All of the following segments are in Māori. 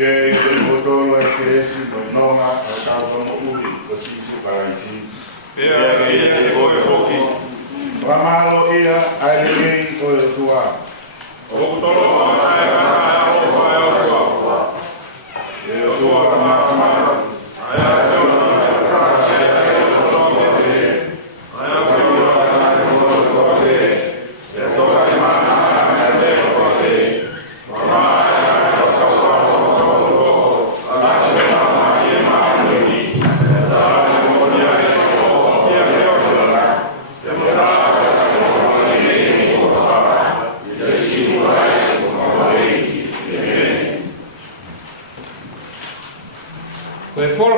Ke moto la ke si nonga ka mo uri ko si para si. Pea ke o foki. Ramalo ia ai ni ko tua. O tolo ai o tua. E o tua ma.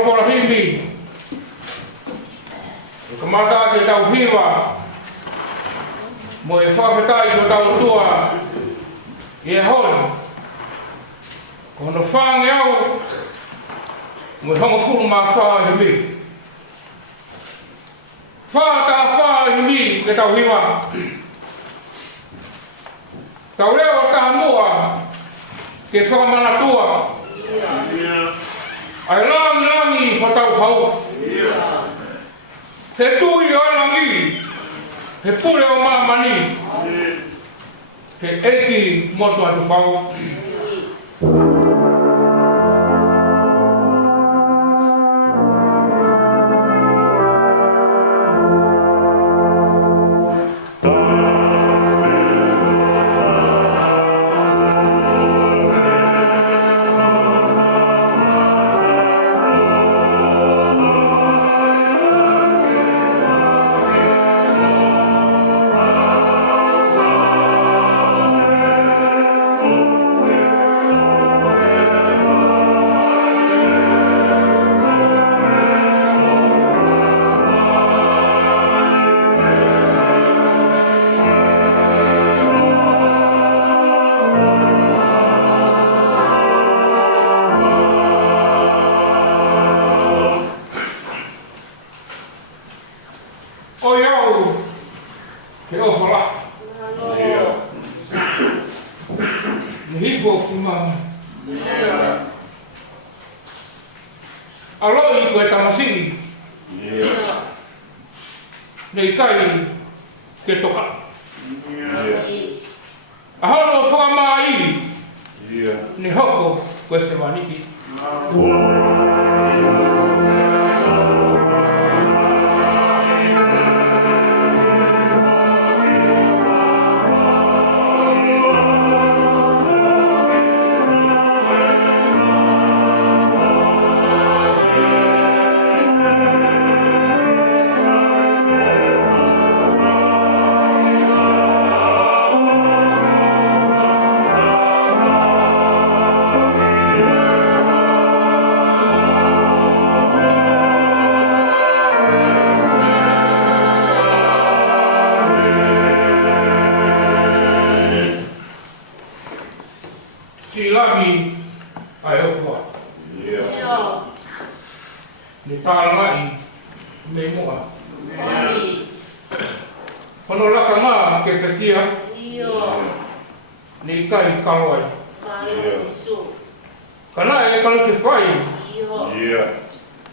Fora hindi. Kamata ke tau hiwa. Mo e whakatai ko tau tua. E hon. Kono whaange au. Mo e honga furu ma whaa himi. Whaa ta whaa himi ke tau hiwa. Tau leo ta mua. Ke whakamana tua. Ai langi patau hau. He tui o langi. He pure o mamani. He eki moto atu pau. Aloi ko e tamasiri. Nei kai ke toka. Ahono whakamai. Ni hoko ko e se maniki. Silami ai okua. Ni tārangai me moa. Hono laka ngā ke pekia. Ni kai kaloi. Kana e kalu se whai.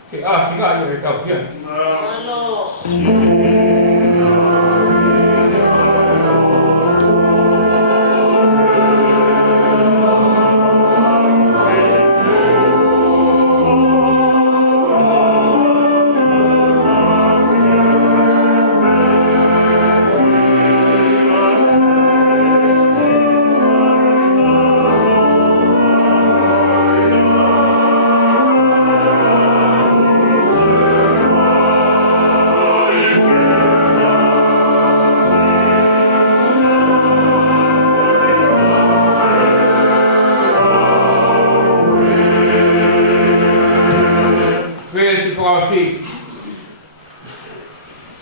Ke āsi ngā i e tau kia.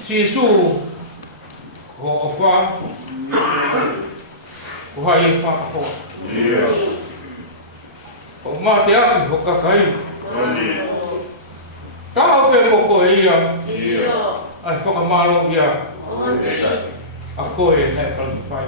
Sisu ho ofa ho hai pa ho o mate aku ho kakai ta pe mo ko ia ai ko malo ia a ko e he ka pai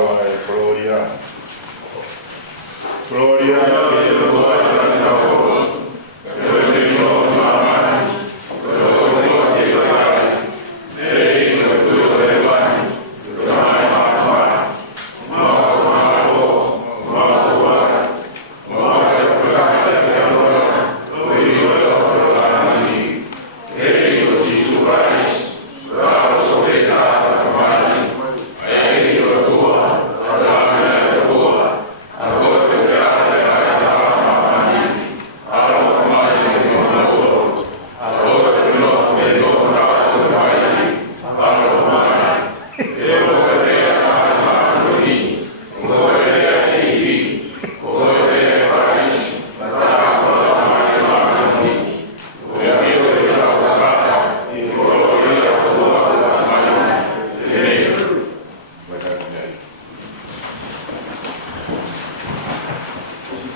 tawa e Gloria. Gloria e tua e tawa.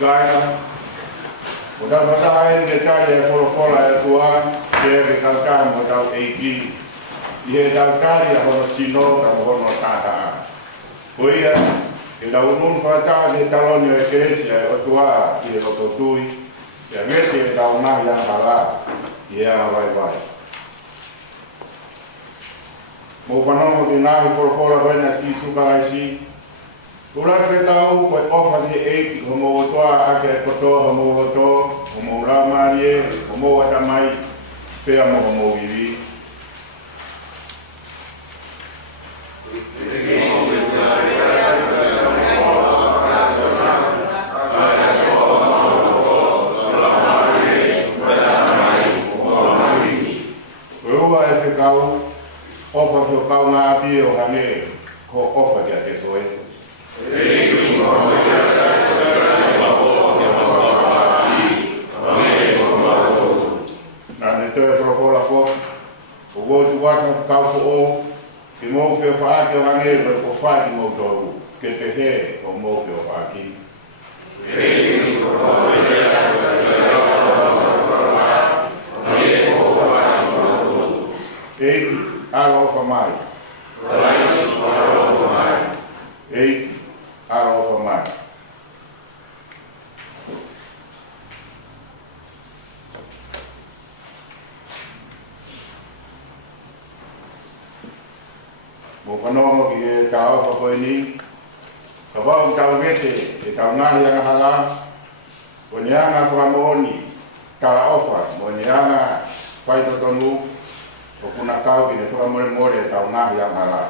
Gaia, o da matai ke tari e fora e tua, ke e kalka mo tau eiki, i he tau tari a hono sino ka hono tata. Ko ia, e da unun whata ke talonio e keresia e o tua i e roto tui, e a mete e tau nahi ana hala, i e ana vai vai. Mo whanomo te nahi fora wena si sukaraisi, Ura te tau, koe ofa te eiki, homo o toa ake e kotoa, homo o toa, homo la marie, homo o tamai, pea mo homo vivi. Koe ua e se kau, ofa te o kau ngā api o hane, ko ofa te a te toe. Nā ne toe whakafola fo, o wōtu waka kau fo o, ki mōwhi o whaake o hange, ko whaaki mō tōru, ke te he o mōwhi o whaaki. Eiki, ara o whamai. Eiki, ara o whamai. Mo whanongo ki e tau pa koe ni, ka wau tau mete e tau ngahi anga hala, o ni anga whamoni, kala ofa, mo ni anga whaitotonu, o kuna kau ki ne whamore more e tau ngahi anga hala.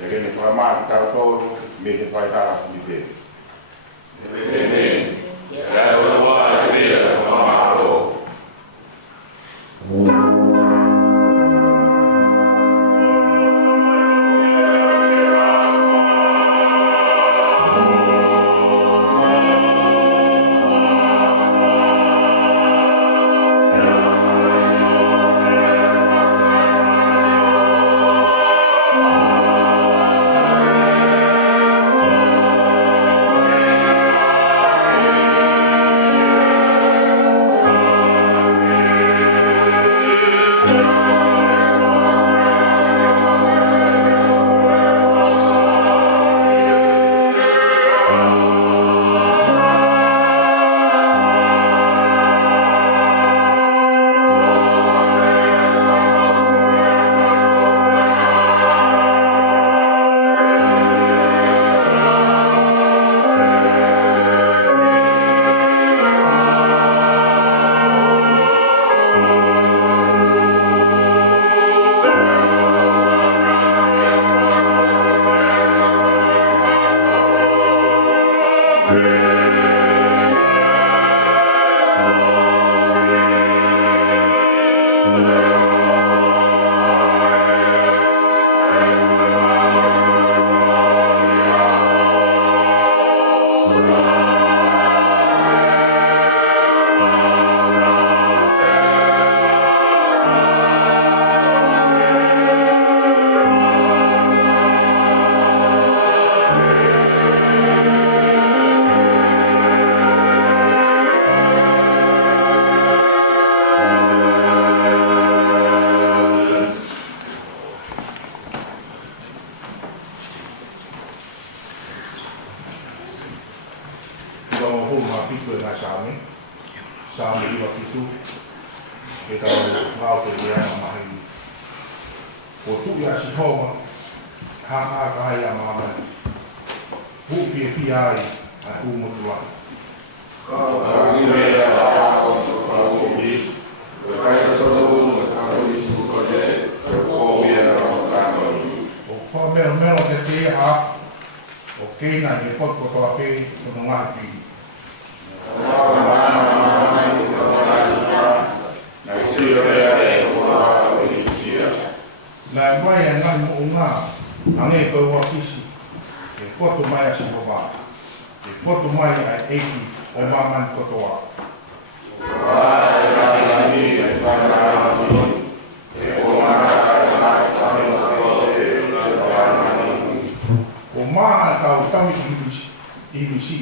E kene whamaa ki tau tōru, me he whaitara ki te. Amen. Rai o roa e mea whamaa ro. pitu e ngai sāme. Sāme iwa pitu. E tau ngāo te reana mahi. O tu ia si homa. Haka kai a mamai. Hu pia pia ai. A hu motu ai. O whamero mero te te ha. O keina i e poto toa pe tono ngā piri. Nā mai e ngai mo o ngā, ange kaua kisi, e poto mai a sipawa, e poto mai a eiki o mamani kotoa. O maa tau tawi imisi,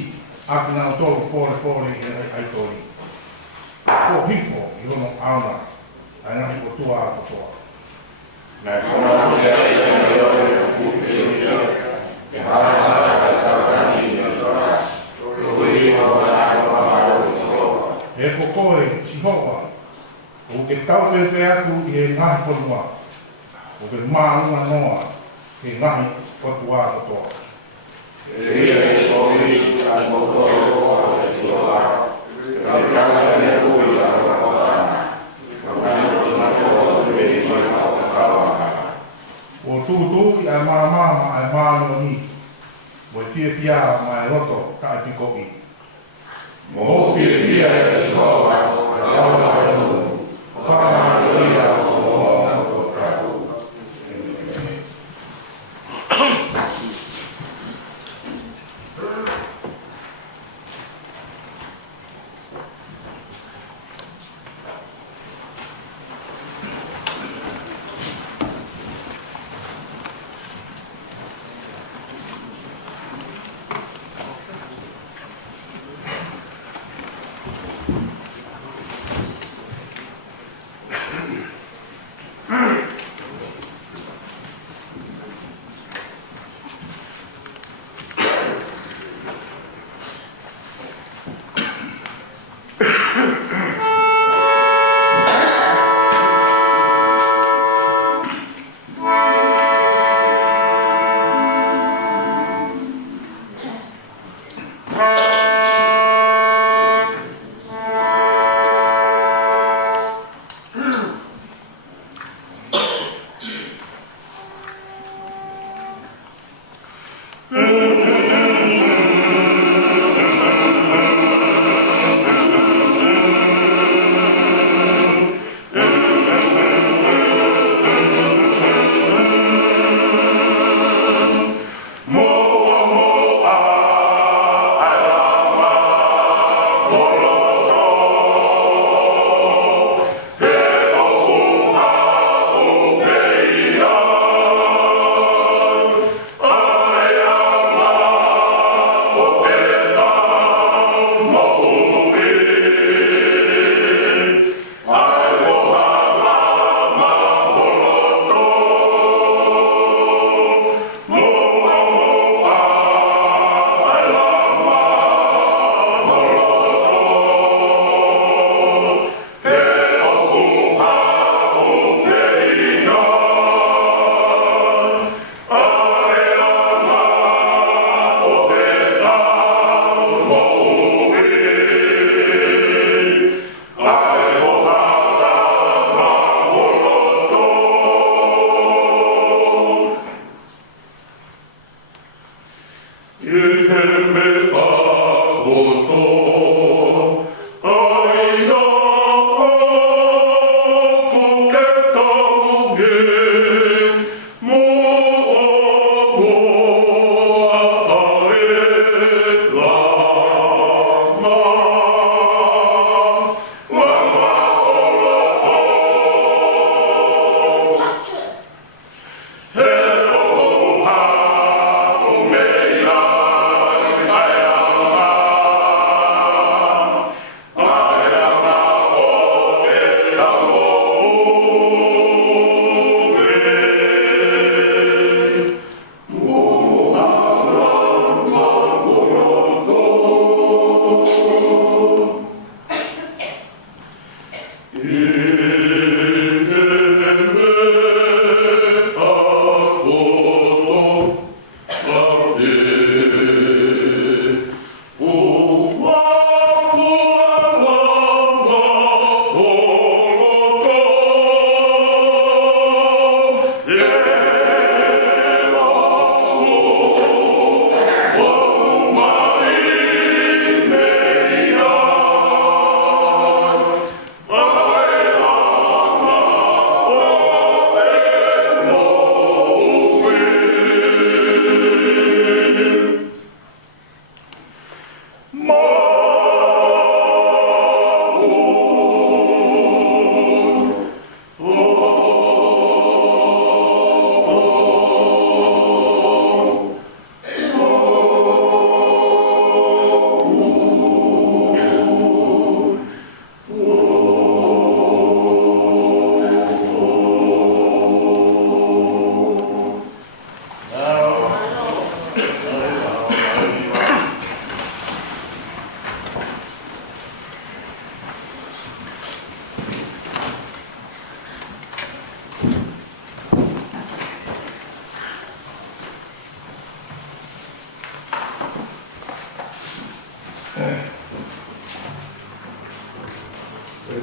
aku nā tōru pōre e aitori. Ko hifo i hono auna, ai ngahi kotua a kotoa. E kokoe si hoa, o ke tau pepe atu i e ngahi konua, o ke maa unga noa, ke ngahi kotua a kotoa. O tūtū i a māma ma a māno ni, mo i fia ma e roto ka e pikoki. Mo fia e sihoa, e aura e nunu, whama ia o moa o tāku.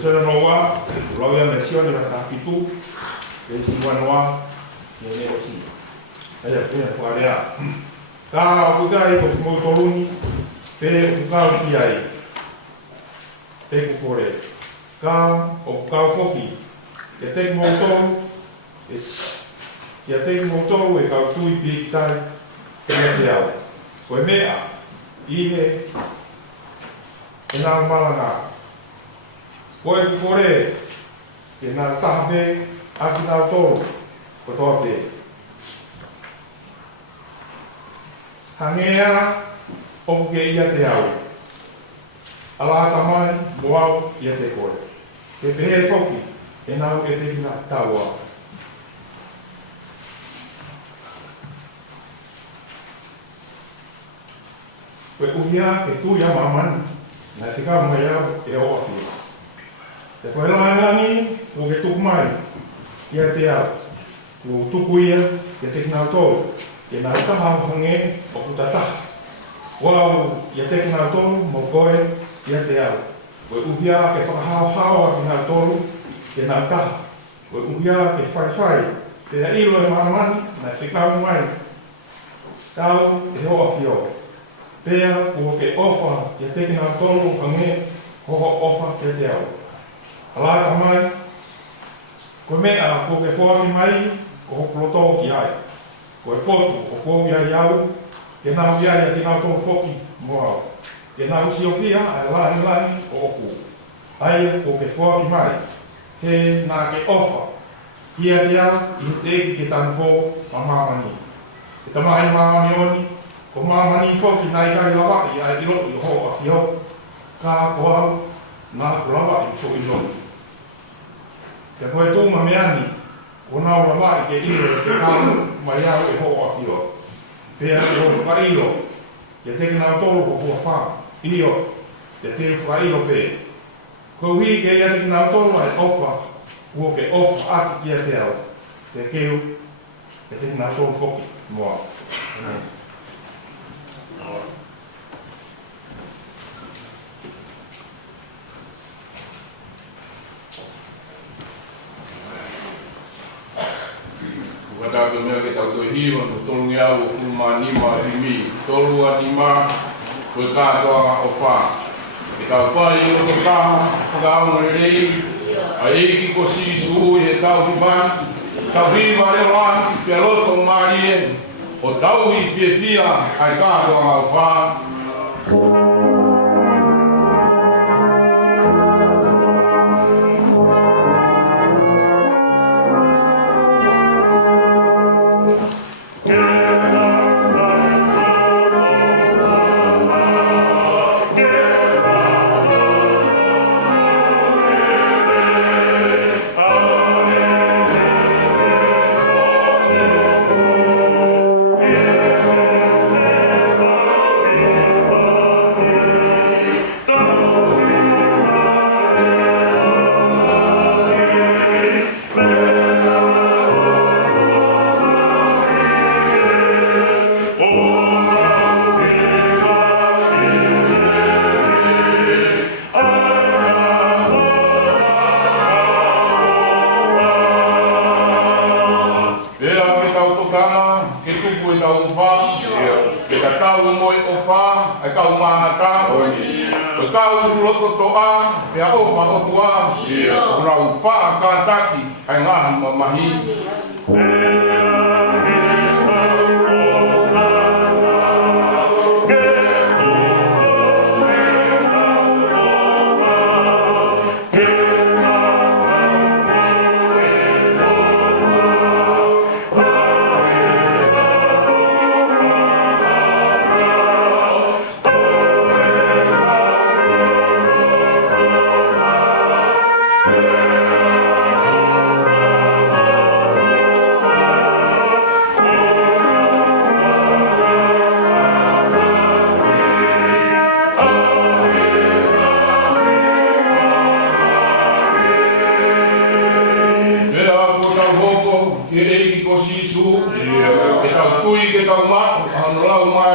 Sera noa, lau ia mesione na tafitu, e siwa noa, e ne o si. Aia, pēna wharea. Ka ukai ko mo toluni, pe ukau ki ai. Te kukore. Ka o ukau foki, e te mo tolu, e te mo tolu e kau tui pi tai, pēna te au. Koe mea, ihe, e nā malanga. Koe kore, ke nā tahape, aki nā toro, ko toa te. Hangea, oku ke ia te au. Ala tamai, moau, ia te koe. Te pehe foki, e nau e te kina taua. Koe uhia, ke tuia mamani, na te kau mai au, e o awhia. Te koe langangi, o ke tuku mai, ia te au. Ko tuku ia, ke te kina tolu, ke nā taha hange, o kutataha. Wau, ia te kina tolu, mo koe, ia te au. Koe uhia, ke whakahao ki nā tolu, ke nā taha. Koe uhia, ke whaiwhai, te ilo e maramani, na te kau mai. Tau, e hoa whio. Pea, ko ke ofa, ia te kina tolu, hange, hoho ofa, ke te au. Alaka mai, koe mea ko ke whoaki mai, ko hokoloto ki ai. Koe potu, ko kōmi ai au, ke nau ki ai a ki nau tō whoki mo au. Ke nau si ofia, ai lani o oku. Ai ko ke whoaki mai, he nā ke ofa, kia te au, i te eki ke tanu pō, ma mamani. Ke tamahi mamani oni, ko mamani whoki nai kai lawa, i ai ilo i ho a whio, ka ko au, nā ko lawa i tō i loni. Te koe tūma meani, ko nau rawa i ke ilo e te kau mai au e ho a whio. Pea e ho whailo, e te kina tolu ko kua wha, io, e te whailo pē. Ko hui ke ia te kina tolu ai ofa, kua ke ofa aki kia te au, te keu, e te kina tolu whoki, moa. Whataka mea ke tau toi hiwa, ko tolungi au o fulma nima i mi. Tolua nima, koe kātoanga o whā. E tau whai i roto kaha, whakaunga rei, a eiki ko si suhu i he tau hiban, tau hiwa reo ahi, pia loto marie, o tau i pia pia, ai kātoanga o whā.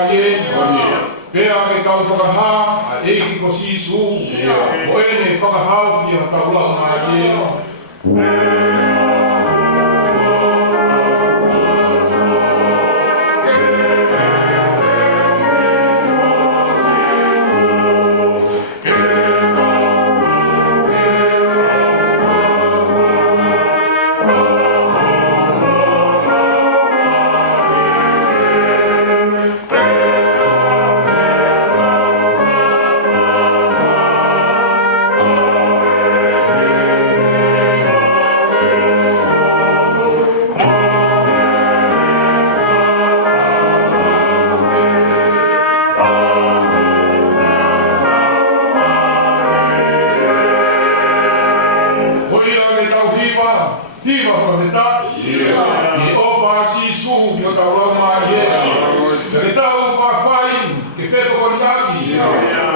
ye pea ke kau whakaha a eki ko sisu o ene whakahau ki a taulau ngā ye Hiva profeta, ni opa sisu ni otaurama Yesu. Ni tau whawhai ke wheto kontaki,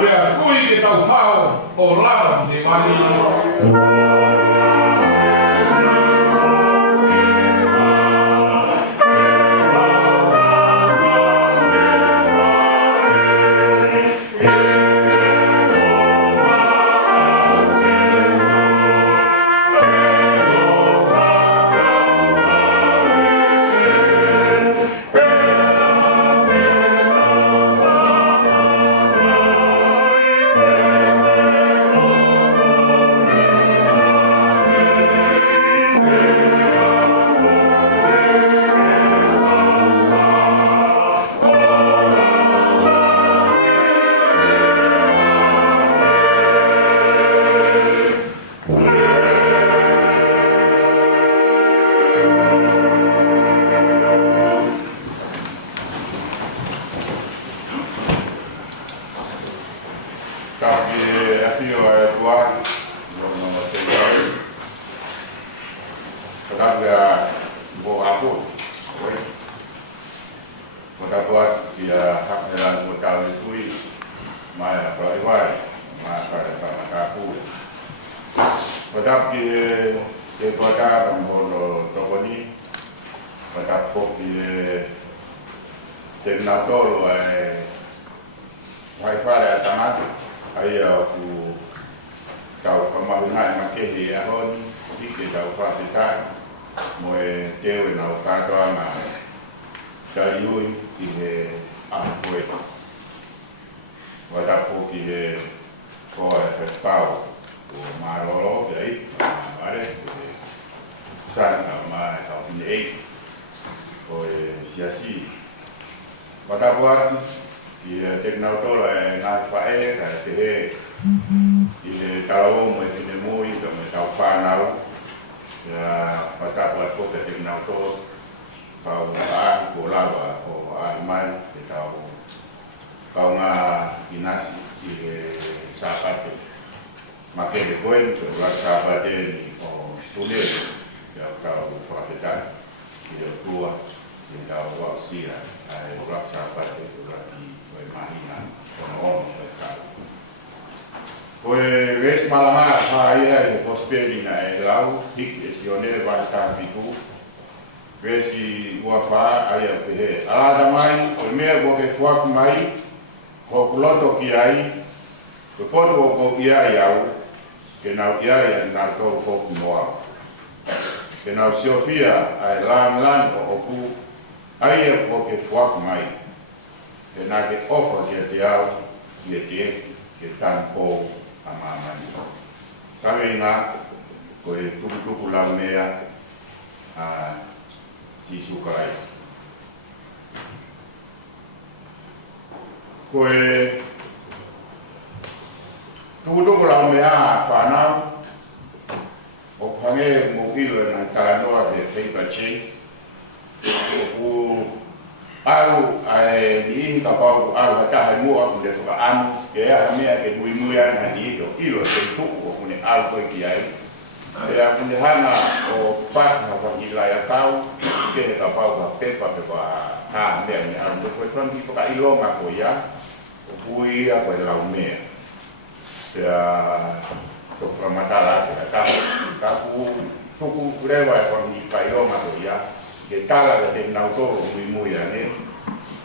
pea kui ke tau hao o rara te mani.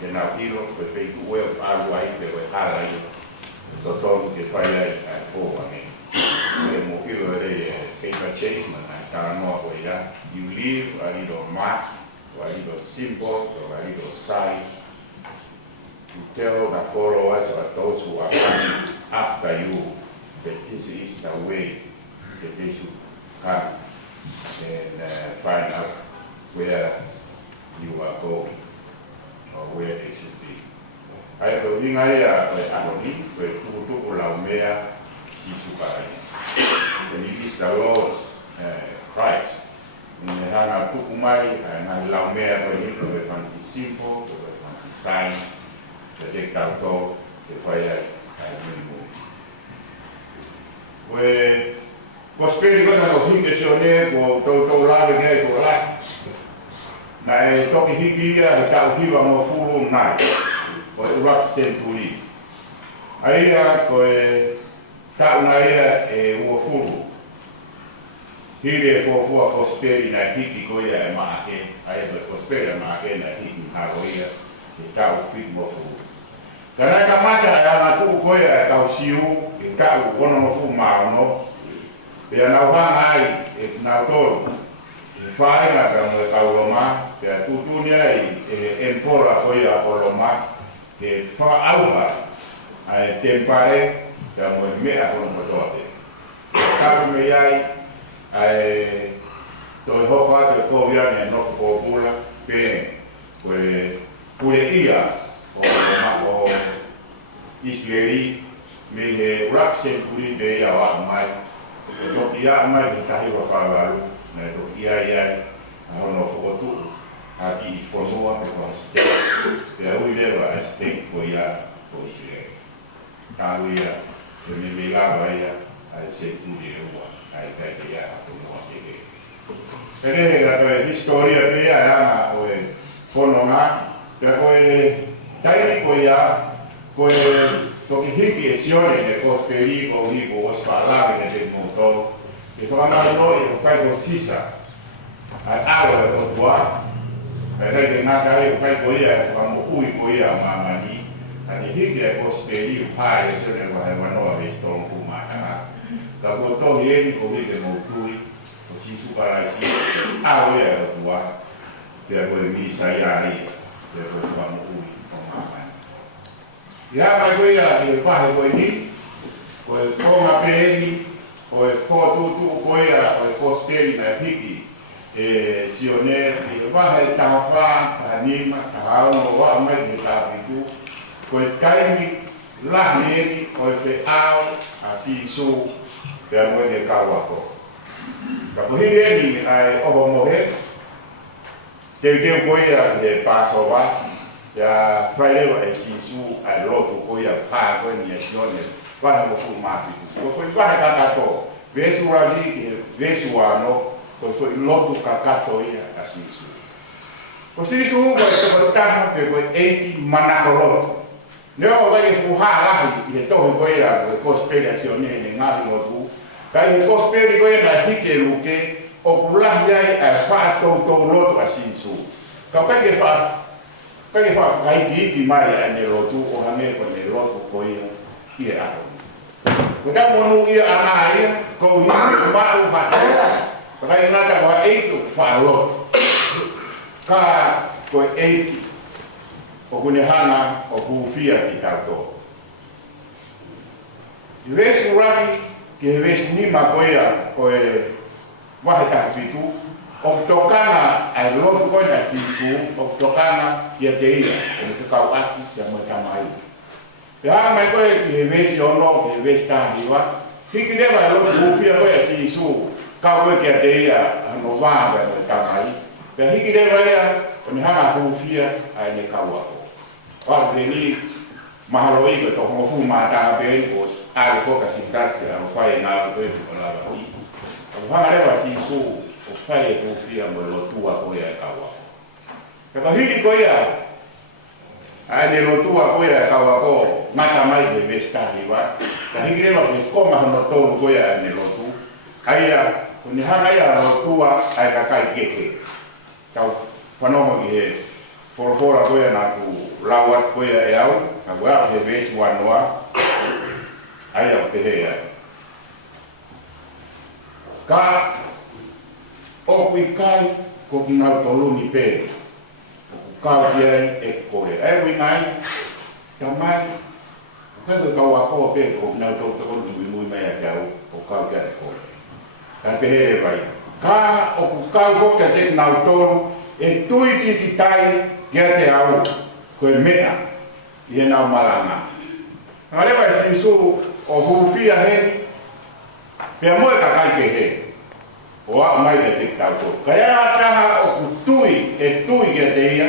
ke nau ilo koe peitu ue o alu ai te koe hala ilo totonu ke whai ai ai fōa ne e mo ilo e paper chase mana tara noa koe ia you leave a little mark or a little symbol or a little sign to tell the followers or those who are coming after you that this is the way that they should come and find out where you are going or where they should be. Ai ko inga ia koe anoni, koe tukutuku lau mea sisu paraisi. When it is the Lord Christ, ne hanga tuku mai, nga lau mea koe hito koe whanki simple, koe whanki sign, te te kautou, te whai ai minimu. Ko speri kona ko hike sione ko tau lawe ngai ko lai. Na e toki hiki ia e tau hiwa mo furu nai. Ko e urak senturi. Aia ko e tau na ia e ua furu. Hire e fōfua ko speri na hiki ko ia e maake. Aia ko speri a maake na hiki hako ia e tau hiki mo furu. Kana ka mata e ana tuku ko ia e tau siu e tau ono mo furu maono. Pea nau hanga ai e nau tolu, e whaenga ka mo e kauloma, pea tutunia e empora koe a koloma, ke whaauha a e tempare, ka mo e mea kono mo toate. Kapu me ai, a e toi hoko atu e kōwiani e noko kōpula, pe koe kure ia o Israeli, me he uraksen kuri de ia wa mai, toki ia mai ki tahi wa whāwaru, na toki ia iai, a hono whokotu, a ki I whanua e ko hastea, pia ui lewa a steng ko ia ko Israel. Ka ui ia, te me me lawa ia, a se turi e ua, a I kai te ia a whanua ke ke. Pere he ka koe historia pe ia e ana o e whanonga, pia koe tairi ko ia, koe toki hiki e sione ne kosperi ko hiko ospalawe ne te moto. E toka ngā no e kai ko sisa. Ai awa e o tua. E rei te ngaka e kai ko ia e toka mo ui ko ia mamani. Ane hiki e kosperi u pai e sione wa he wanoa e stong ku matanga. Ka ko tohi e ko hike mo tui. Ko sisu paraisi. Awa e o tua. Pea ko e misa ia i. Pea ko toka mo ui ko mamani. Ia mai koe ia e whahe koe ni, koe konga peeni, koe kōtutu koe ia koe kōsteri na hiki e sione, e wahe tawawha, tahanima, tahaono, wa mai te tāwhitu, koe kaimi, lahi eni, koe whe ao, a si su, pia moe ne kawako. Ka puhiri eni ai oho mohe, teu koe ia e Passover, ya frailewa e sisu ai lotu ko ia pa ko ni sione wa mo fu mafi ko foi wa ka kato vesu rali ke vesu ano ko foi lotu ka kato ia a sisu ko sisu ko e ta ke ko 80 manakolo no va ke fu ha la e to ko ia ko spediazione ne ngali lotu ka e ko spedi ko ia hike luke o kula ia e fa to lotu a sisu ka ke fa Pake wha whakaiti mai a ne rotu o hame ko ne rotu ko ia i e ako. Ko ta monu ia ana ia, ko i e mau hata. Pakai nata ko eitu whaalotu. Ka ko eiti o kune hana o kuwhia ki tauto. I resu raki ki he resu nima ko ia ko e wahe taha whitu. O tokana ai lotu koe na siku, o tokana ia te ia, o te kau atu te mo tamai. Te haa mai koe ki he vesi ono, ki he vesi tahiwa, hiki rewa e lotu kuwhia koe a sisu, kau koe ki a te ia, ano wanga mo tamai. Te hiki rewa ia, o ni hanga kuwhia, ai ne kau ako. Waka te ni, mahalo iko to hongo fu mātanga pēri, o āre koka si kaske, ano whae nā koe tu kalawa hui. O hanga rewa sisu, o whae ko whia mo lotua ko ia e kawa. Ka hiri ko ia, ai ne lotua ko ia e kawa ko, mata mai ke vestahiwa, ka hiri rewa ke koma hono tōru ko ia e ne lotu, aia, ko ni hanga ia lotua ai ka kai keke. Kau whanomo ki he fora koe na ku lawat koe e au, na koe he vesu wanoa, ai au te hea. Ka o kui kai ko ki nau toluni pē, o ku kau kia e koe. E kui ngai, ka mai, kau kau a koe pē ko ki nau tolu tolu nui mui mea kia o kau kia e koe. Ka te here vai. Ka o ku kau hoka te nau tolu, e tui ki ki tai kia te au, koe mea, i e nau malanga. Nga rewa e sisu o hurufia he, pia moe ka kai ke he, o a mai te te tau tō. Ka ea taha o ku tui, e tui kia te ia,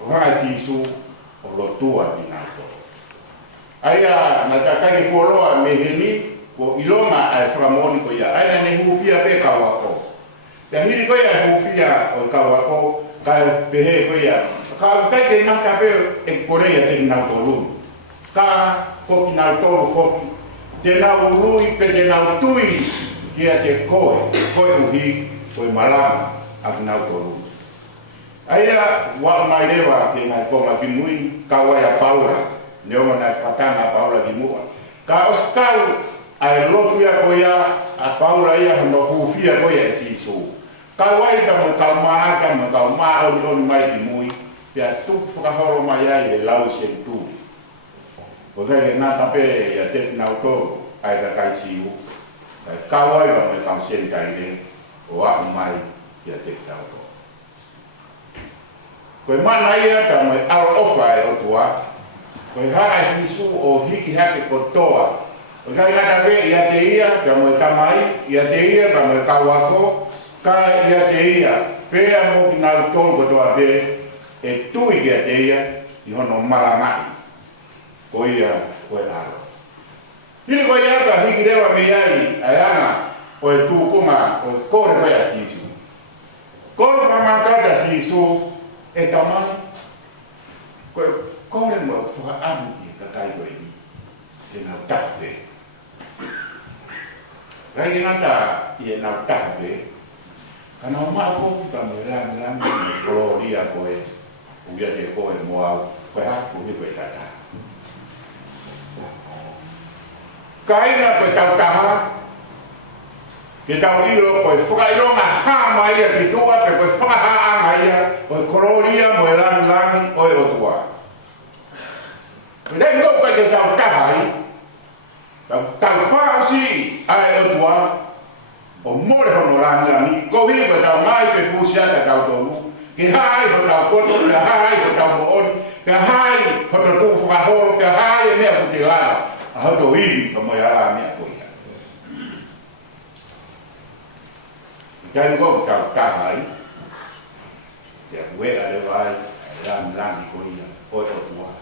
o hanga sisu o lotua ki nau tō. Aia, na ta kai koroa me heni, ko ilonga ai whakamoni ko ia, aina ne hurufia pe kawako. Pia hiri ko ia hurufia o kawako, kai pehe ko ia. Ka kai te naka pe e korea te nau tō rumi. Ka ko ki nau tōru hoki. Te nau rui pe te nau tui kia te koe uhi, koe malama a ki nau tōru. Aia, waka mai rewa te ngai koma ki mui, ka waia paura, neoma nai whatanga paura ki mua. Ka oskau ai lotu ia ko ia, a paura ia hono hufia ko ia e sisu. Ka wai ta mo kau maaka, mo kau maa oni mai ki mui, pia tuku whakahoro mai ai e lau se tu. O kai ngā tape ia te nau tō ai ka kai siu. Kai kawai ka me kau sen kai re o aku mai ia te tau tō. Koe mana ia ka me ao ofa e o tua. Koe hara sisu o hiki hake ko toa. O kai ngā tape ia te ia ka me tamai, ia te ia ka me kawako, ka ia te ia. Pea mo ki nau tōru ko toa te e tui kia te ia i hono maramai. Ko ia koe aro. Hiri koe ia ka hiki rewa me ai ai ana o e tūkunga o e kore koe a sisu. Kore whamakata sisu e tamai. Koe kore mo whakaamu i ka kai koe ni. Te nau tape. Rai ngata i e nau tape. Ka nau mako ka me rami me koloria koe. Uia te koe mo au. Koe haku hi koe tata. Kaina koe tau taha, ke tau ilo koe whakaironga hā mai a ki tua, pe koe whakahaa mai a, koe kororia mo e rangi o e otua. Koe rei ngau koe ke tau tahai, tau pāsi a e otua, o more hono rangi, ko hi koe tau mai pe fusiata tau tōru, ke hai ho tau koto, ke hai ho tau mooni, ke hai ho tau tūku whakahoro, ke hai e mea puti lana. Hau tō hiri ka moe ara mea koe ia. Kai ngō tau tahai, te wea le vai, rangi koe ia, o e otua.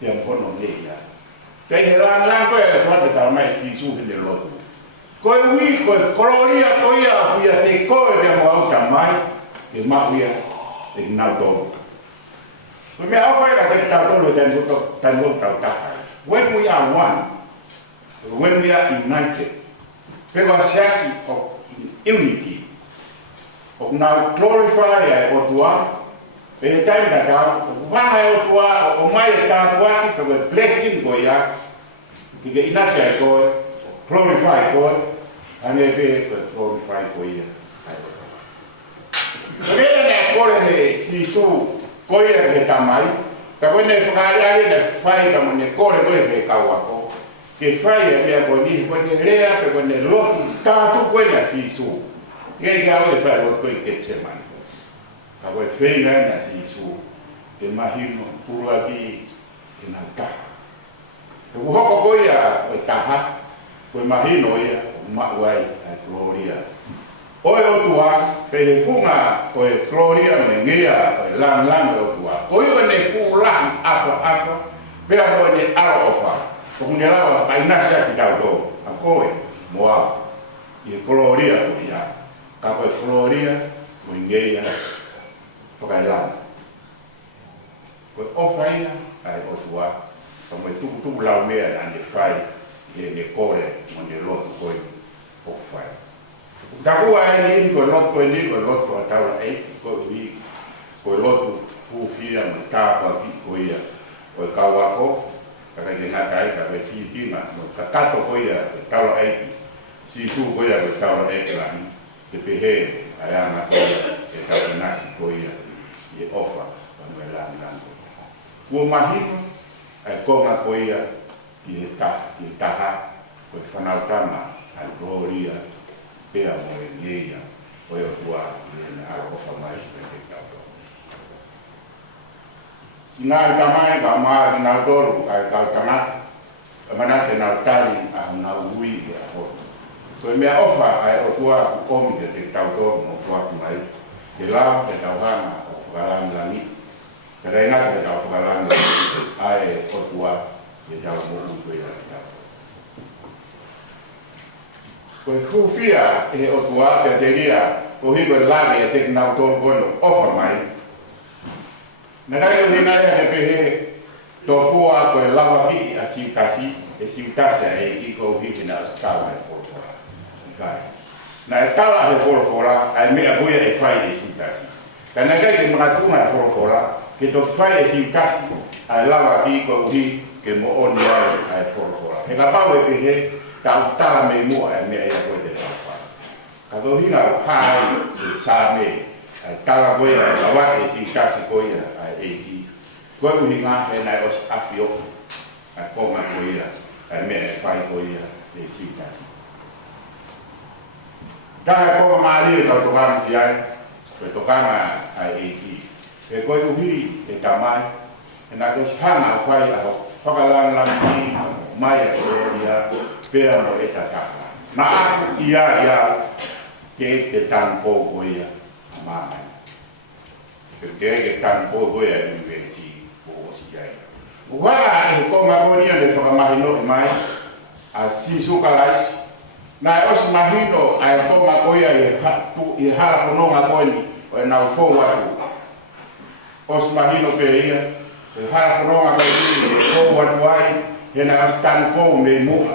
Te ampono ne ia. Te he rangi koe e toate tau mai sisu hene lotu. Koe ui, koe kororia koe ia, kuia te koe te mo au ta mai, te mahu ia, te nau tōru. Koe mea au whaera te tau tōru te ngō tau tahai. When we are one, when we are united, we have a sense of unity. Of now glorify o tua, pe tai ka tau, whanga o tua, o mai e tā puaki, pe we blessing ko ia, ki ke inasa e koe, glorify koe, ane pe glorify ko ia. Rea ne kore he sisu koe e tamai, ka koe ne whakareare ne whai ka mo ne kore koe he kawako. Ke whai e mea koe ni, koe ne rea, pe koe ne lotu, tātu koe na sisu. Ke au e whai koe ke te mani. Ka koe whenga na sisu, ke mahino, purua ki, ke nau taha. Ke uhoko koe a koe taha, koe mahino ia, mauai a gloria. Oe o tua, pe he funga koe gloria me ngea, koe lang o tua. Koe koe ne fu lang apa, pea koe ne aro ofa. Koe ne rawa ainasa ki tau tō, a koe moa, i e gloria koe ia. Ka koe gloria, koe ngea, tokai lang. Koe ofa ia, ai o tua, ka moe tuku lau mea na ne whai, i ne kore, mo ne lotu koe o whai. Takua e ni koe lotu koe ni koe lotu a taura e koe ui koe lotu fufia mo tapa ki koia o kawako kaka ke ngatai ka ve Filipina mo kakato koia tau ai si su koia ko tau ai ka te pehe ayana koia ke tau nasi koia e ofa panu la ngango ko mahino ai konga koia ki taha ko whanautama ai gloria pea mo e ngeia o e tua i na ofa mai ke tau Ina tamai ka ma na doru ai ka tama mana te na tali a na ui a ho so me ofa ai o tua o mi te tau do mo tua mai te la te tau hana o galan lani te reina te tau galan ai o tua te tau mo u ia ko fufia e o tua te teria o higo la e te na do bono ofa mai na kai o hina e pehe to pua ko lava ki a si kasi e si tasa e ki ko hina stava e por kai na e tala e por fora ai me a boia e fai e si kasi kana kai ke mga tunga e por fora ke to fai e si kasi ai lava ki ko hi ke mo oni ai por fora e ka pau e pehe ta tala me mo e me e ko te tapa ka to hina pai e sa me tala boia e lava e si kasi ko ia e ko uhinga e na os afio a koma ko ia e me fai ko ia e sita ka ko mali ka to kan ti ai ko to kan ai e ko uhi e tamai e na ko hana fai a whakalan lan ki mai e ia pea mo e tataka na aku ia ke te tanpo ko ia mai que tan poco e universi o si ai wala e ko magonia le whakamahino mai a si sukalais na os mahino ai ko magoia e hala kono ngakoni o na fo watu os mahino pe ia e hala kono ngakoni ko watu ai he na stan ko me mu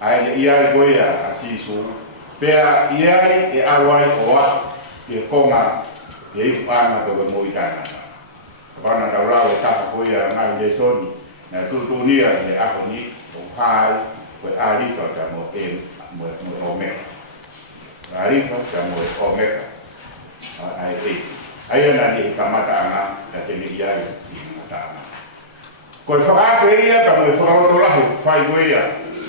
ai ia goia a si su pe ia e awai o e konga e pana ko mo itana pana da ra ta ko ya na le soni na tu nia ne a ko ni o hai ko ari fa ka mo o me ari fa ka mo o me ai na ni ka mata ana ka te ni ya ni mata ana ko fa ka feria ka mo fa ro la fa ia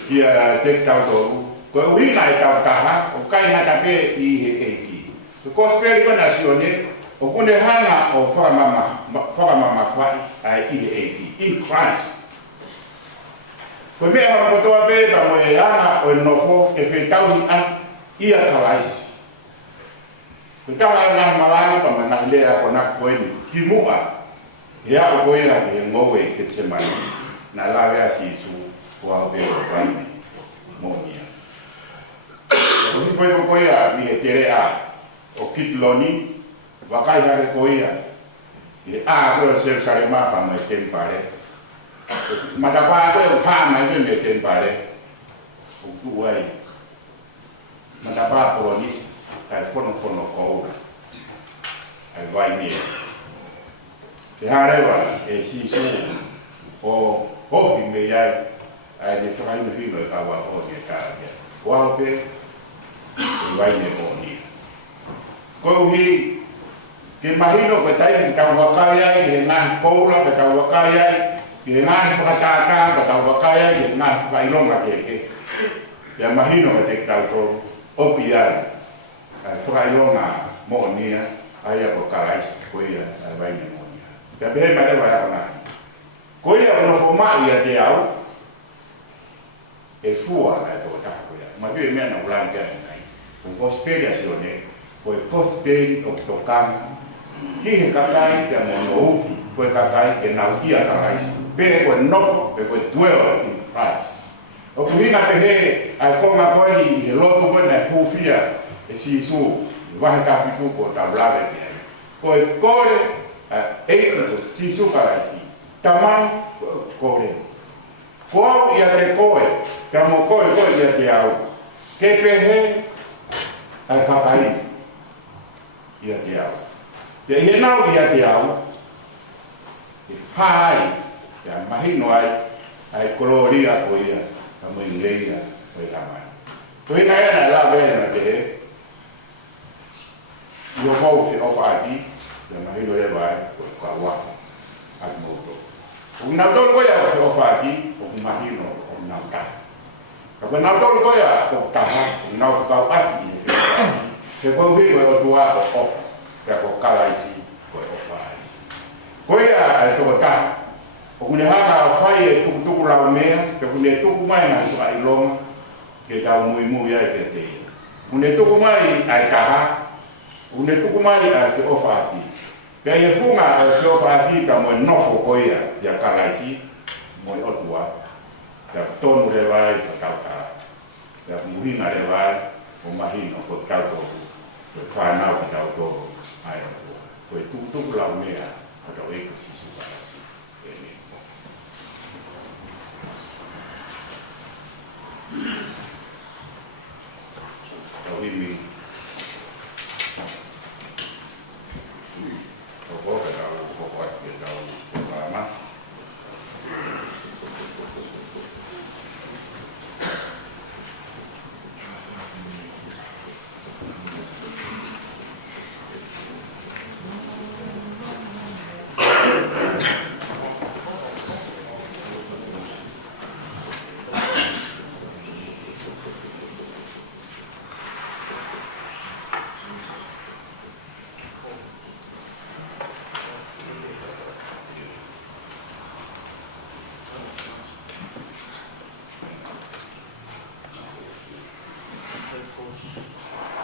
ia te ta do ko wi na ta ha o kai na ta pe i he ko speri ko nazione o kune hana o whakamama whai ai in Christ. Ko mea mo toa pēta mo e hana o e nofo e whetauhi a ia kalaisi. Ko taha ngā malanga pa mana lea ko nak koeni ki mua he a o koena ke he ngowe ke te mani na lawe a sisu o au peo waini mo nia. Ko ni koe ko koea ni he tere a o kitloni wakai hare koia e a ko se sare mapa mai tempare matapa ko ha mai me tempare o tuai matapa polonis kai fono ko ai vai ni e hare wa e si su o me ya ai de fai me fino e kawa o ke ka ya wa pe e vai ne ko ni ko hi ke mahino ko tai ka wakai ai ke na koula ka wakai ai ke na whakataka ka wakai ai ke na whailonga ke ya mahino te ka to opi ai whailonga mo nia ai ko kalais ko ia vai ni mo nia te be ma te vai ona ko ia no forma ia te au e fua ai to ta ko ia ma be me na ulan ke ai ko spediazione ko posperi o tocam ki he kakai te mo uki ko kakai ke na ukia kakai be ko no be ko dwell in Christ o ku hina te he ai ko ma ko ni he lotu ko na hufia e si su wa ka fitu ko ta blave te ko kore e ko si su kakai tamai kore ko ia te koe ka mo koe ko ia te au ke pehe ai kakai ia te au. Te he nau ia te au, Hai, ya mahino ai koloria ko ia, kamo inglesa, ko tama. Ko ina na la vena te. Yo mau fi ofati, ya mahino le vai ko kawa. Al moto. Un nautol ko ya fi ofati, ko mahino ko nauta. Ka nautol ko ya ko taha, nau ka ati. Ke ko vi ko tua ko off, ka ko kala isi ko ofai. Ko ya to ta. O kune haka fai e tuku la mea, ke kune tuku mai na so ai longa, ke tau mui ai ke te. Kune tuku mai ai taha, kune tuku mai ai se ofati. Ke e funga se ofati ka mo nofo ko ya kalaisi, mo otua. Ya tonu le vai ka tau. Ya muhina le vai, o mahino ko tau ko. Ko fa na ko tau ko ai ko tuku la mea, ka tau e ko si su ka si. Ini pokok kita lama.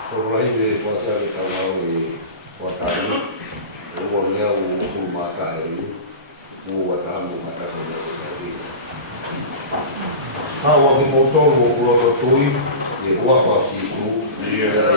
Soalnya ini kuasa kita mau kuatari, uangnya uang mata ini, uang tahan mata sebenarnya tadi. Hawa ki motor wo pulo tui, Di uang pasti itu, Iya.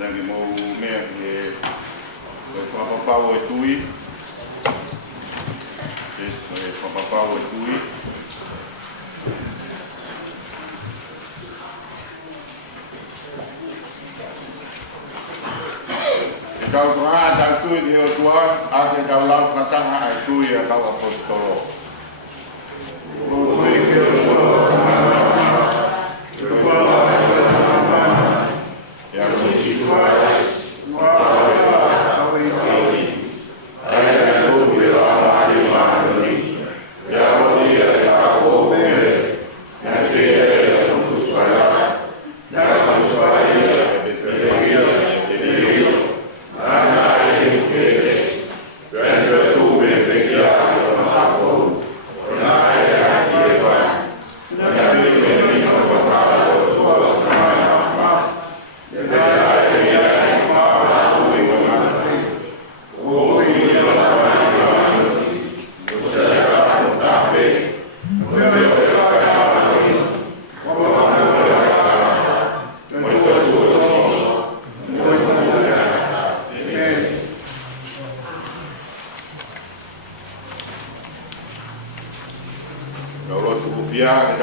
Lagi mau mea ke papapau e tui. Papapau e tui. E kau tua tau tui ki o tua, a ke kau lau kataha e tui a kau apostolo. O tui ki o tua.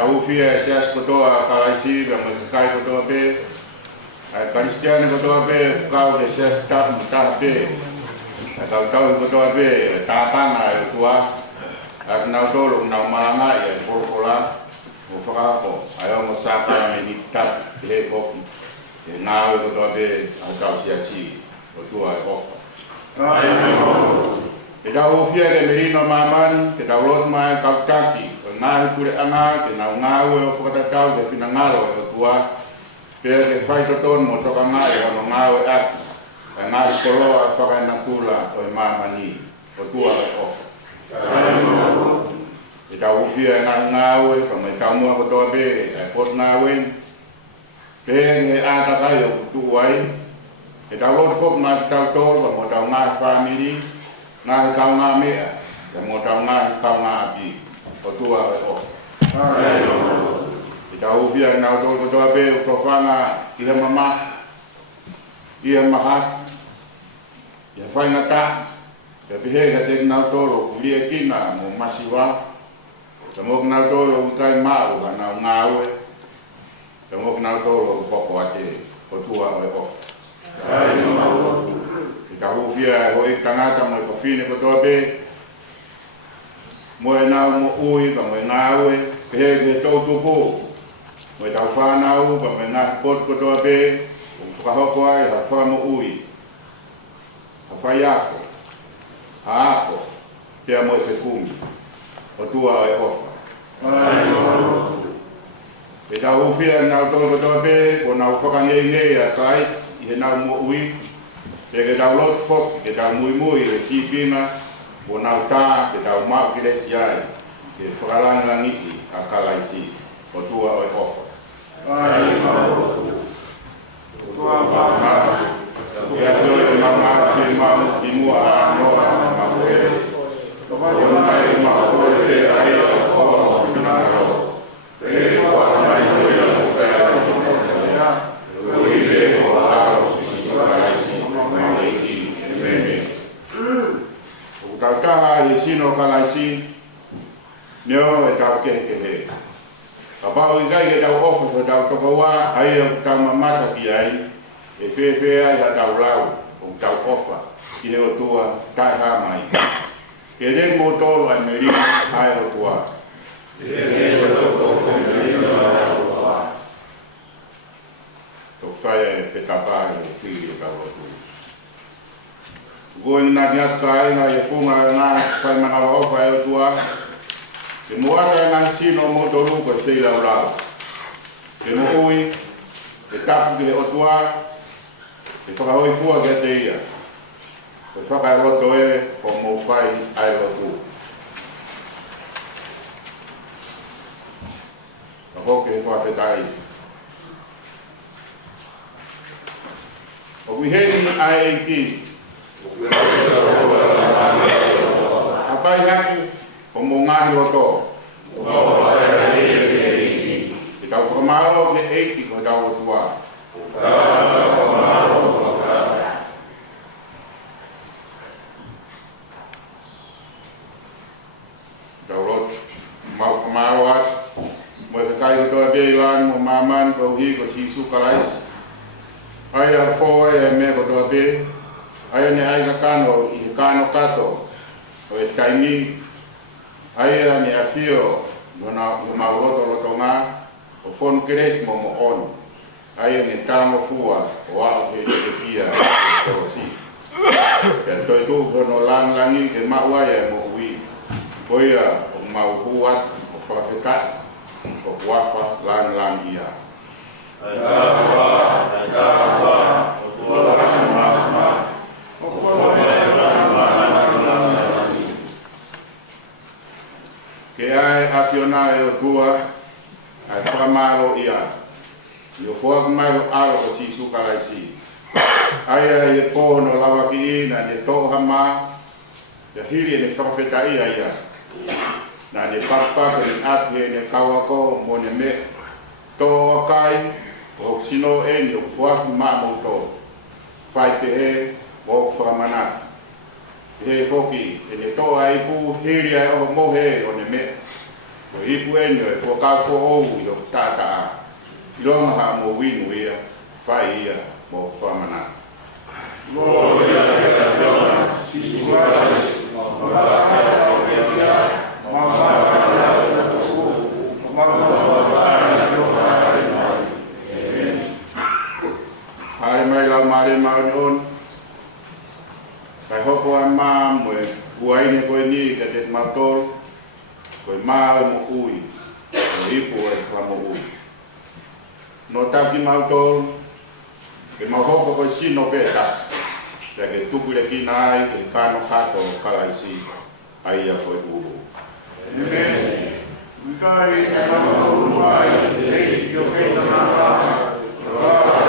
Ufia sias kotoa kalaisi bang kai kotoa be ai kristian kotoa be kau de sias tam be kau kotoa be tatanga e tua ak na tolo na malanga e porpola o fakapo ayo mo sapa me ditat he foki e na kotoa be kau siasi o tua e ofa e da ufia de merino maman ke da lot mai kau kaki ngai kure anga ke na ngawe o whakatakau ke pina ngaro e tua pēr ke whaitoton mo toka ngai o no ngawe at e ngai koloa whakai na kula o e mamani o tua e ofa e tau upia e ngai ngawe ka mai kamua ko toa be e pot ngawe pēr ke atakai o kutu wai e tau lot fok ngai tau tol mo tau ngai family ngai kau ngai mea e mo tau ngai kau ngai api o tua e o. I ta uvia na o toa be o tofanga i he mama, i he maha, i he whainga ta, te pihe ka te nau toro kuli e kina mo masiwa, te mok nau toro o kai mau ka nau ngawe, te mok nau toro o poko ate o tua e o. I ta uvia ho i tangata mo i kofine ko toa be, mo e nau mo ui ka mo e ngawe pehe ke tau tupu mo e tau whanau ka mo e ngā pot kotoa be o whakahoko ai ha wha mo ui ha whai ako ha ako pia mo e whekumi o tua e ofa e tau uwhia nau tolo kotoa be ko nau whakangei ngei a kais i he nau mo ui pe ke tau lot fok ke tau mui mui e sipinga o nau tā ke tau mau ki lesi ai, ke whakalanga niki a kalaisi, o tua o e ofa. O tua mau, e a tue o mau ki mau ki mua a noa a mau e. O mai mau kore te ai o koa o whingaro. E wha mai hui a mukea o mukea. Ui le o aro sisi kalaisi, mau e ki e meme. Kaha i sino kalaisi neo e tau kehe. Ka pao i kai ke tau ofa so tau tokaua ai o tau mamata ki ai e whewhe ai ha tau lau o tau ofa ki he o tua tai ha mai. Ke reng mo tolo ai merino ai o tua. Tok whaia e whetapa e whiri e kau o tua. Goin na kia kai na e funga na kai mana wa fa e tua. Ke moata na sino mo tolu ko sei la ula. Ke mo ui e tapu ke o tua e whakahoi fua ke te ia. Koe whakaroto e o mō whai ai rotu. Ka hoke he whawhetai. O wiheni ai e ki. Hapai haki o mō ngahi roto. E tau whamaro ke eiki ko tau o tua. Tau rot, mau whamaro at, mo e kai o toa bea iwan mo maman ko hi ko sisu kalais. Ai a fōe e me ko toa bea, ai ne ai ka kano i he kano kato, o e taimi, ai a ne a fio, no na mauroto roto ngā, o fonu keres mo mo onu. Ai ne tango fua o au ke pia o si. Ke toi tu no langi ke mauai mo ui. Koia o mau huat o whakeka o wafa lan ia. Ai tawa o tua ma o tua ke ai afiona e o tua ai whamaro ia. Yo fo mai alo ko si su ka si ai ai po no lava ki na de to hama ya hiri ne profeta ia na de papa ke at ne kawa ko mo ne me to kai o sino en yo fo ma mo to fai te e o fo mana e foki ne to ai pu hiri ai o mo he o ne me o ipu en yo fo ka fo o yo tata Ilonga ha mo winu ia, whai ia, mo whamana. Gloria a Deus, sisi quase, mamara o petia, mamara o tuku, mamara o Hare mai lau mare maunion, kai hoko a maa moe, uaine koe ni ka te matol, koe maa mo ui, koe ipu e whamo ui. No taki mautol, ke mahoko koe sino peta, ya ke tuku le kina ai, ke kano kato kalaisi, ai a koe uru. Amen. Mikai e nama uruai, hei yo keita naka, kai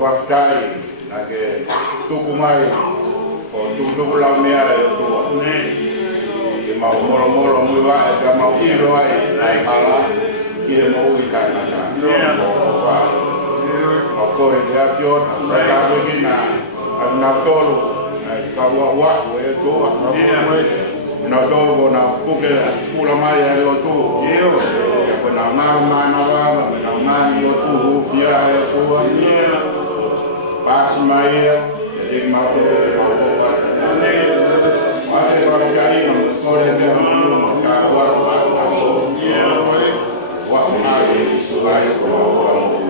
whakatai na ke tuku mai o tuku lau mea e o tua. Ke mau moro moro mui wae, ka mau iro ai ai hala ki e mau i kai nana. Mau kore te apion, a whakawe ki na na tolu, ka ua e tua. Na tolu ko na puke pula mai e o tua. Na mana wala, na mani o tua, pia e o tua. Pasi mai e, e mau te e mau te tata. Ate whakai no kore te hamu ma ka wala wala wala mai e suai ko wala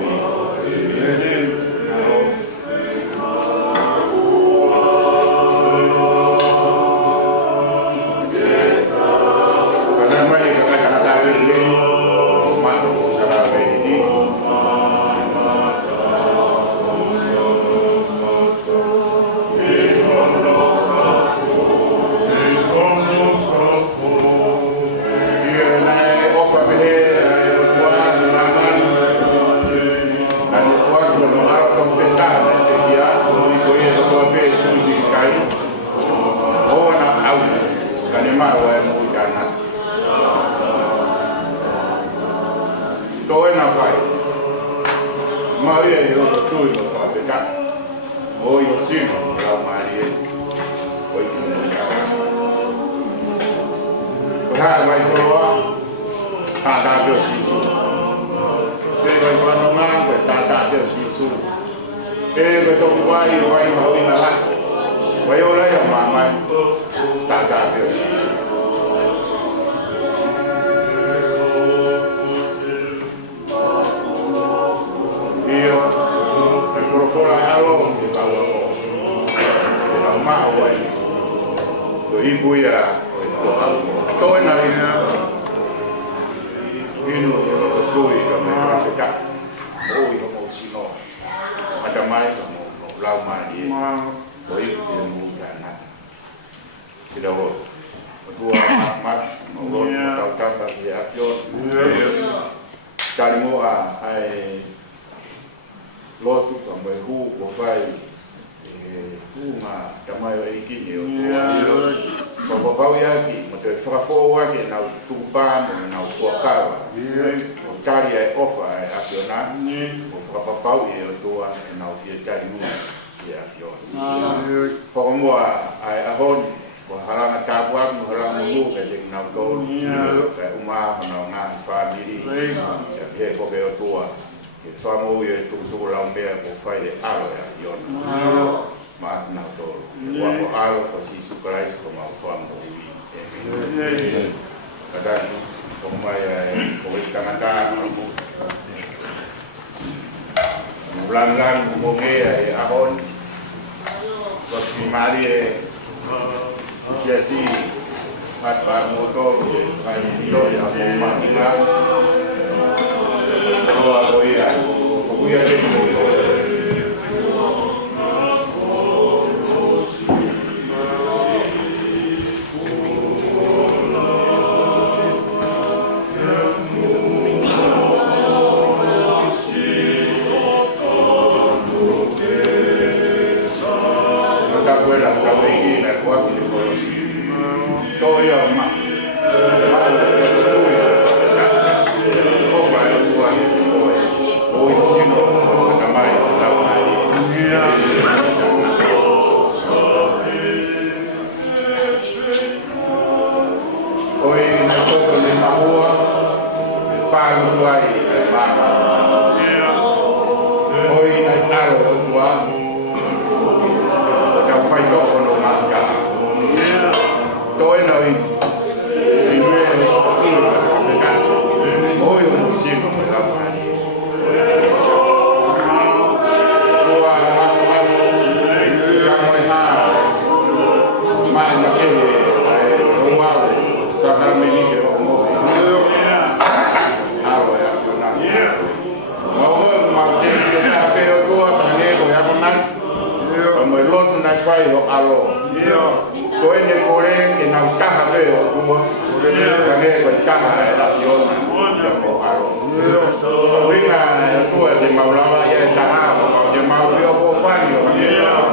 Winga tu di Maulana ya taha, mau je mau fani o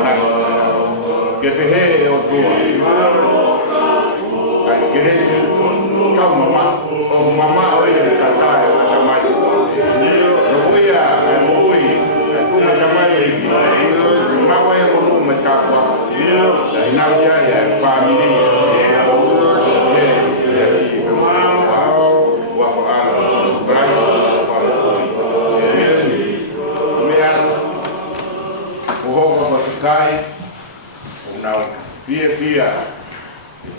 na ke pehe o tua ai keresi ka mama o ile kata o tamai ruia oi tu tamai mawa ya ko mtakwa na inasia ya familia kai unau via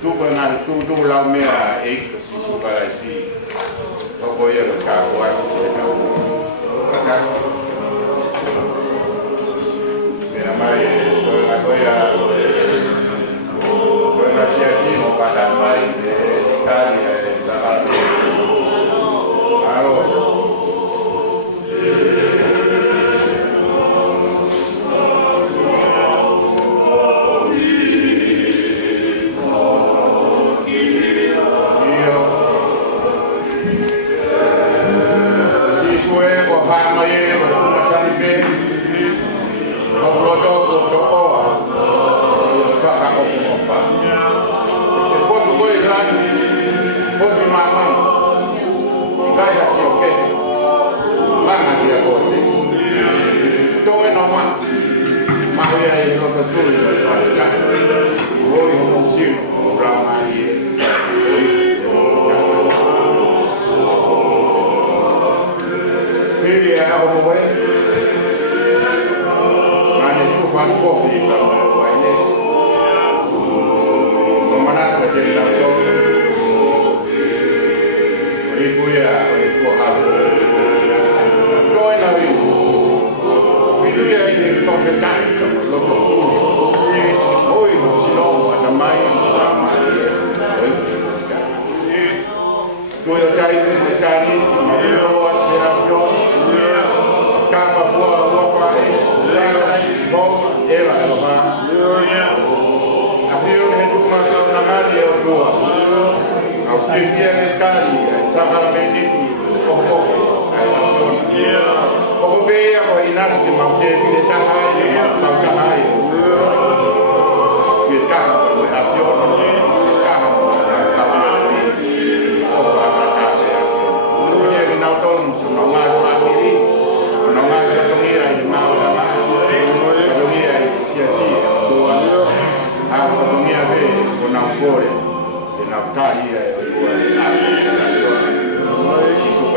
tu bana tu la mea e si su para si to voy a ka wa ka mira mai esto la voy a bueno si así no para mai de Italia de Sabate claro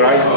Christ,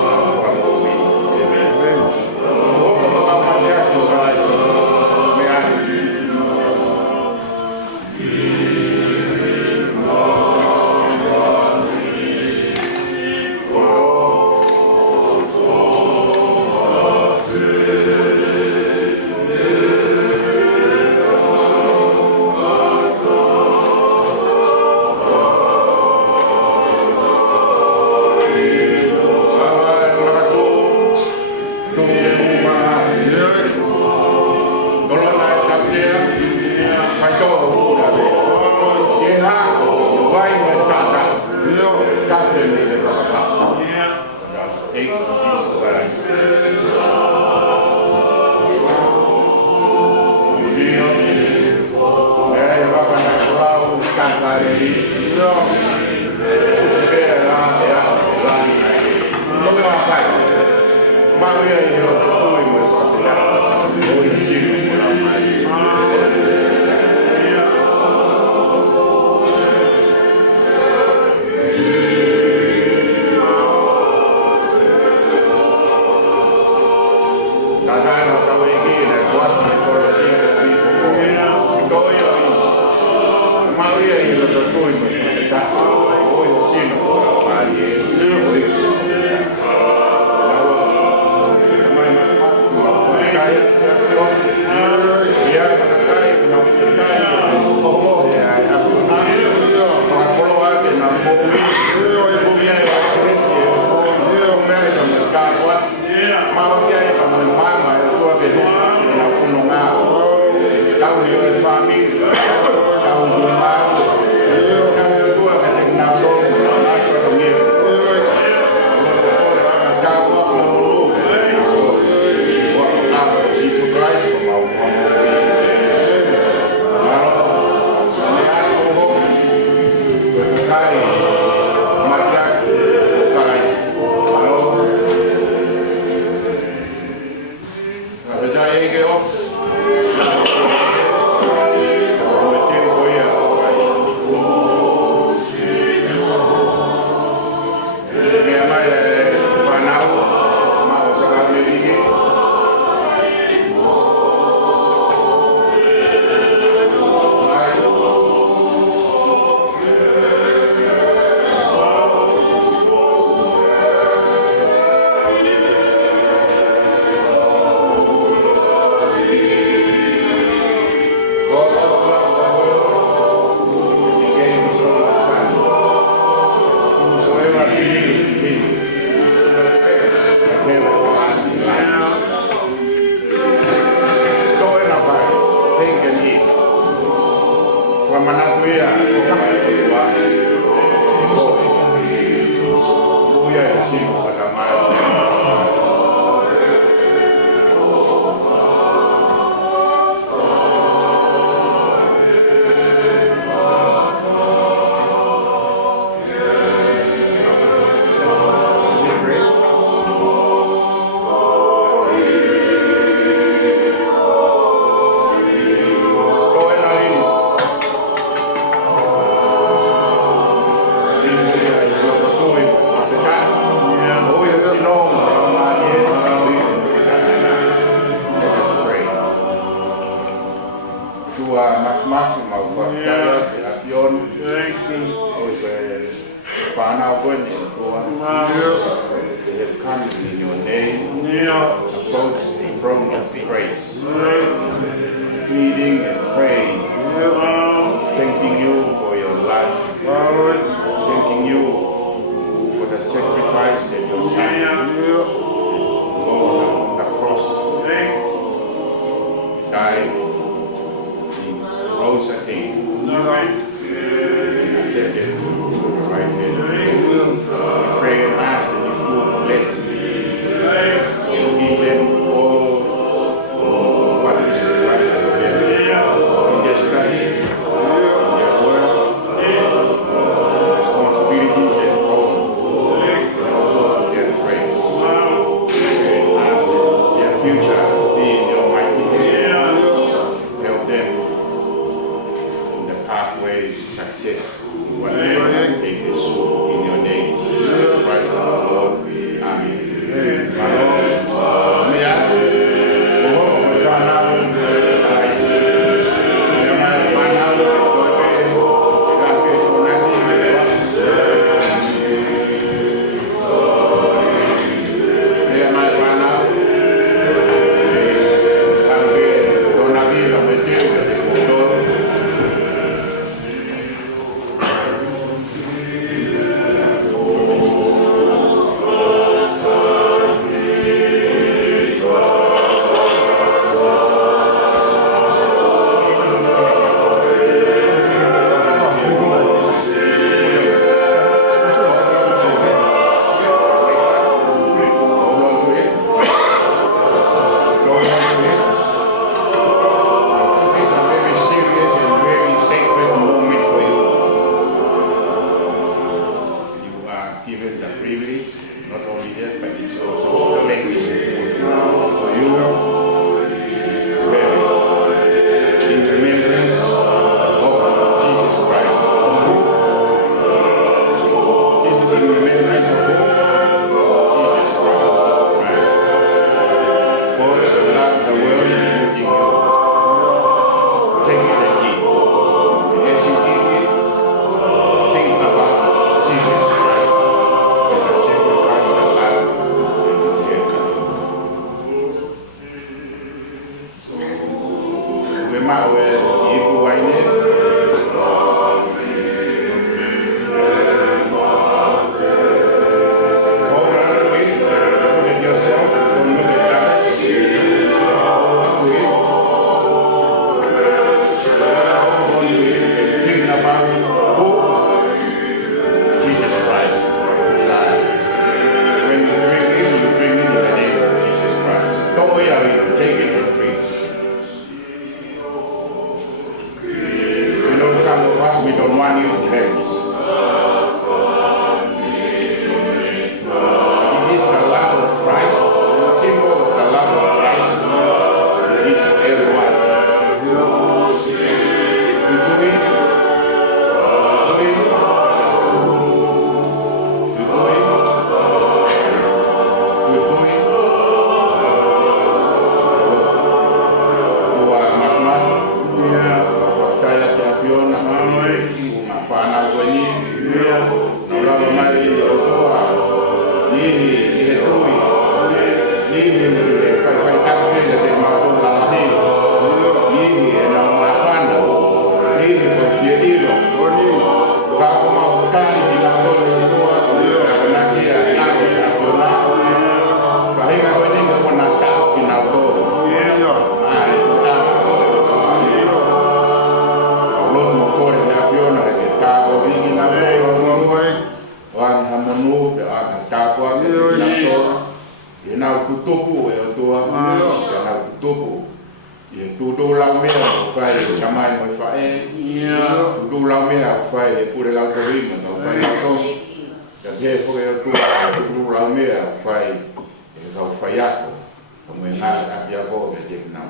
mana kuya. Kuya si pagkamay. They have come in your name, approach the throne of grace, pleading and praying, thanking you for your life, thanking you for the sacrifice that your son, Lord, on the cross, died, he rose again, and ascended to the right hand. Pray and ask that you would bless and give them all what is right for them in their studies, in their work, responsibilities at home, and also their friends. And ask that their future be in your mighty hand. Help them in the pathway to success, whatever they pursue in your name. Christ our Lord. Amen. Take it and drink. nau tutupu e o tua ke nau tutupu e tutu lau mea o whai e kamai mo i whae tutu lau mea o whai e pure lau torima o whai lau tō ka te poke o tua tutu lau mea o whai e kau whai ako o me ngā api a ko ke te nau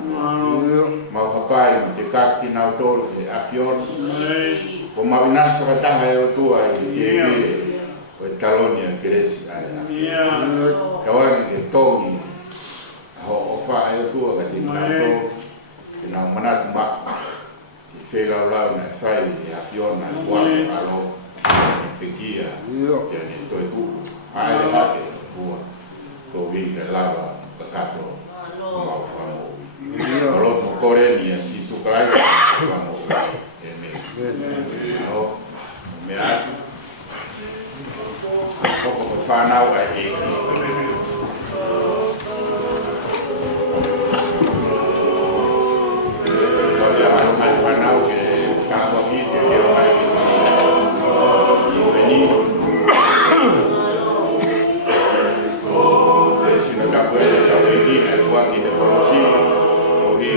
mau whapai mo te kakti nau tōru e api ono ko mau nasa katanga e o tua i te e o Talonia Gresi ai ka wangi ke tongi o whae o tua ka te nau ke nau manatu mak ke whera lau na whai e apiona e watu alo pe kia ke ane toi kuku hae hake kua ko vinga lava pakato mau whamo o loto koreni a si sukarai whamo e me me atu koko ko whanau ai e whanau ke kāwangi te reo mai i veni sina ka koe te tau e kina e kua ki he polosi o hi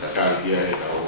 Takari kia he tau.